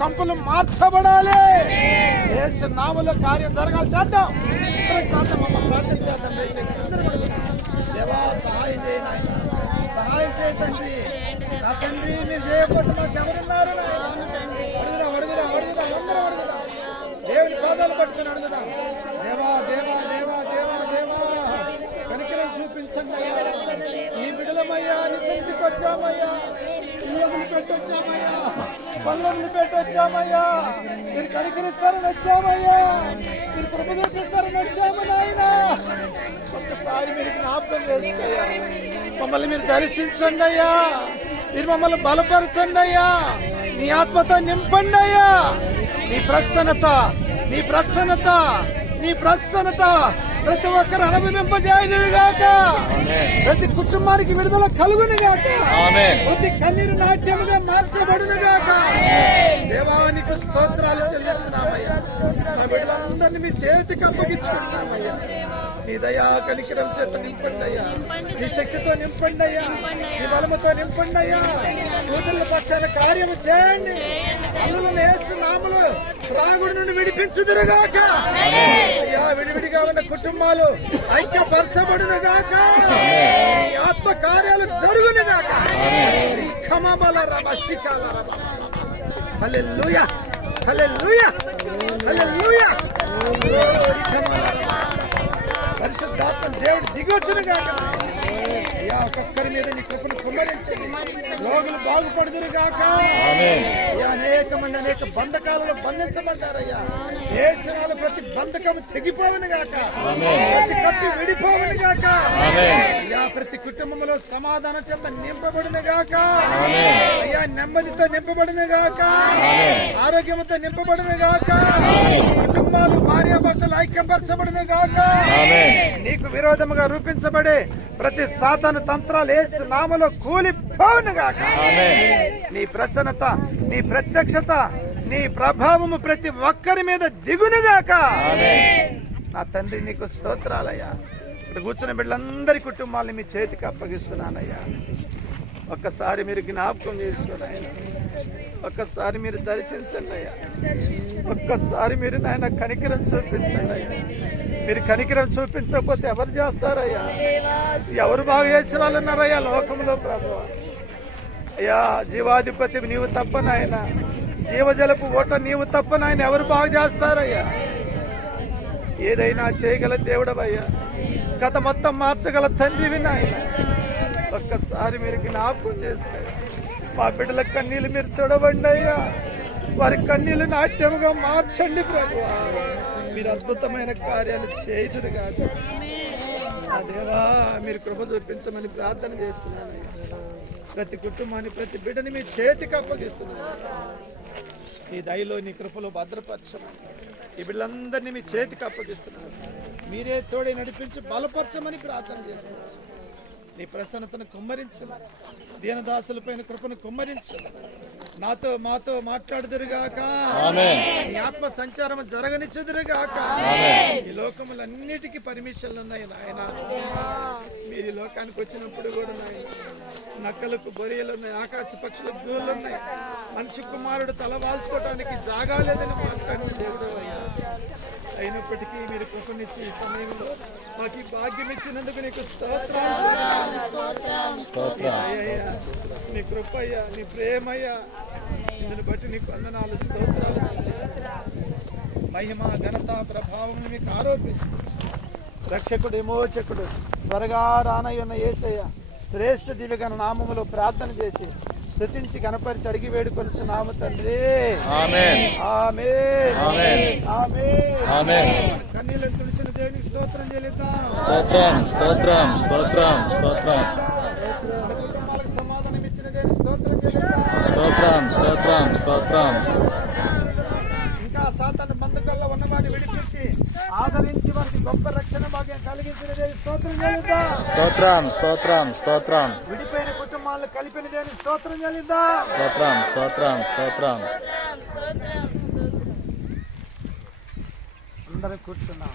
కంపులు మార్చబడాలి. యేసు నామములో కార్యం జరగాలి. చేద్దాం. దేవా సహాయం చేయి నాయన, సహాయం చేయి తండ్రి. నా తండ్రి మీరు చేయకపోతే మాకు ఎవరున్నారు? అడుగుదాం. దేవుని పాదాలు పట్టుకుని అడుగుదాం. దేవా దేవా దేవా దేవా దేవా కనికరం చూపించండి అయ్యా. ఈ బిడ్డలమయ్యా నీ సన్నిధికి వచ్చామయ్యా, ఇల్లు పెట్టొచ్చామయ్యా, పనులను పెట్టొచ్చామయ్యా. మీరు కనికరిస్తారని వచ్చామయ్యా, మీరు కృప చూపిస్తారని వచ్చాము నాయన. ఒక్కసారి మీరు జ్ఞాపకం చేసుకోయ్యా. మమ్మల్ని మీరు దర్శించండి అయ్యా, మీరు మమ్మల్ని బలపరచండి అయ్యా, నీ ఆత్మతో నింపండి అయ్యా. నీ ప్రసన్నత ప్రతి ఒక్కరు అనుభవింపజేయుగాక. ప్రతి కుటుంబానికి విడుదల కలుగునుగాక. ప్రతి కన్నీరు నాట్యముగా మార్చబడునుగాక. దేవానికి స్తోత్రాలు చెల్లిస్తున్నామయ్యా. మా బిడ్డలందరినీ మీ చేతికి అప్పగించుకుంటున్నామయ్యా. నీ దయా కనికరం చేత నింపండి అయ్యా, నీ శక్తితో నింపండి అయ్యా, నీ బలముతో నింపండి అయ్యా. కూతుళ్ళ పక్షాన కార్యము చేయండి. అల్లులను యేసు నామములో రాగుడి నుండి విడిపించుదురుగాక. అయ్యా విడివిడిగా ఉన్న కుటుంబాలు ఐక్యపరచబడునుగాక. ఆత్మ కార్యాలు జరుగునుగాక. హల్లెలూయా హల్లెలూయా హల్లెలూయా. పరిశుద్ధాత్మ దేవుడు దిగొచ్చునుగాక. అయ్యా ఒక్కొక్కరి మీద నీ కృపను కుమ్మరించండి. రోగులు బాగుపడుదురుగాక. అనేక మంది అనేక బంధకాలలో బంధించబడ్డారయ్యా. ఏడ్చినాలు ప్రతి బంధకము తెగిపోవనుగాక, ప్రతి కట్టు విడిపోవనుగాక. అయ్యా ప్రతి కుటుంబంలో సమాధానం చెంత నింపబడునుగాక. అయ్యా నెమ్మదితో నింపబడునుగాక, ఆరోగ్యంతో నింపబడునుగాక. కుటుంబాలు భార్యాభర్తలు ఐక్యపరచబడునుగాక. నీకు విరోధముగా రూపించబడే ప్రతి సాతాను తంత్రాలు యేసు నామములో కూలిపోవునుగాక. నీ ప్రసన్నత, నీ ప్రత్యక్షత, నీ ప్రభావము ప్రతి ఒక్కరి మీద దిగునుగాక. నా తండ్రి నీకు స్తోత్రాలయ్యా. ఇక్కడ కూర్చున్న బిడ్డలందరి కుటుంబాలని మీ చేతికి అప్పగిస్తున్నానయ్యా. ఒక్కసారి మీరు జ్ఞాపకం చేసుకున్నాయన, ఒక్కసారి మీరు దర్శించండి అయ్యా. ఒక్కసారి మీరు నాయన కనికరం చూపించండి అయ్యా. మీరు కనికరం చూపించకపోతే ఎవరు చేస్తారయ్యా? ఎవరు బాగా చేసే వాళ్ళు ఉన్నారయ్యా లోకంలో ప్రభువా? అయ్యా జీవాధిపతి నీవు తప్ప నాయన, జీవజలపు ఓట నీవు తప్ప నాయన ఎవరు బాగా చేస్తారయ్యా? ఏదైనా చేయగల దేవుడవయ్యా, గత మొత్తం మార్చగల తండ్రివి నాయన. ఒక్కసారి మీరు జ్ఞాపకం చేస్తారు. మా బిడ్డల కన్నీళ్ళు మీరు తొడవండి అయ్యా. వారి కన్నీళ్ళు నాట్యముగా మార్చండి ప్రభు. మీరు అద్భుతమైన కార్యాలు చేయుదురుగా. దేవా మీరు కృప చూపించమని ప్రార్థన చేస్తున్నాను. ప్రతి కుటుంబాన్ని ప్రతి బిడ్డని మీ చేతికి అప్పగిస్తున్నాను. నీ దయలో నీ కృపలో భద్రపరచమని ఈ బిడ్డలందరినీ మీ చేతికి అప్పగిస్తున్నాను. మీరే తోడే నడిపించి బలపరచమని ప్రార్థన చేస్తున్నాను. నీ ప్రసన్నతను కుమ్మరించమని, దీనదాసులపైన కృపను కుమ్మరించమని, నాతో మాతో మాట్లాడుదురుగాక. నీ ఆత్మ సంచారం జరగనిచ్చుదురుగాక. ఈ లోకములన్నిటికీ పర్మిషన్లు ఉన్నాయి నాయన. మీరు ఈ లోకానికి వచ్చినప్పుడు కూడా నాయన నక్కలకు బొరియలు ఉన్నాయి, ఆకాశ పక్షులకు దూళ్ళు ఉన్నాయి. మనిషి కుమారుడు తల వాల్చుకోవటానికి జాగా లేదని మాట్లాడిన దేవుడు అయ్యా. అయినప్పటికీ మీరు కృపనిచ్చి ఈ సమయంలో మాకు ఈ భాగ్యం ఇచ్చినందుకు నీకు స్తోత్రాలు. నీ కృపయ్యా, నీ ప్రేమయ్యా, ఇందుని బట్టి నీకు వందనాలు, స్తోత్రాలు. మహిమ ఘనత ప్రభావం మీకు ఆరోపిస్తుంది. రక్షకుడు విమోచకుడు త్వరగా రానయ్యున్న యేసయ్య శ్రేష్ఠ దివ్యగణ నామములో ప్రార్థన చేసి స్తుతించి కనపరిచి అడిగి వేడుకొలుచు నామ తండ్రి. ఆమేన్ ఆమేన్ ఆమేన్ ఆమేన్. కన్నీళ్లను తుడిచిన దేవునికి స్తోత్రం చెల్లిద్దాం. స్తోత్రం స్తోత్రం స్తోత్రం స్తోత్రం. కుటుంబాలకు సమాధానం ఇచ్చిన దేవునికి స్తోత్రం చెల్లిద్దాం. స్తోత్రం స్తోత్రం స్తోత్రం. ఇంకా సాతాను బంధకాల్లో ఉన్న వారిని విడిపించి ఆదరించి వారికి గొప్ప రక్షణ భాగ్యం కలిగించిన దేవునికి స్తోత్రం చెల్లిద్దాం. స్తోత్రం స్తోత్రం స్తోత్రం. విడిపోయిన కుటుంబాలను కలిపిన దేవునికి స్తోత్రం చెల్లిద్దాం. స్తోత్రం స్తోత్రం స్తోత్రం. అందరూ కూర్చున్నాం.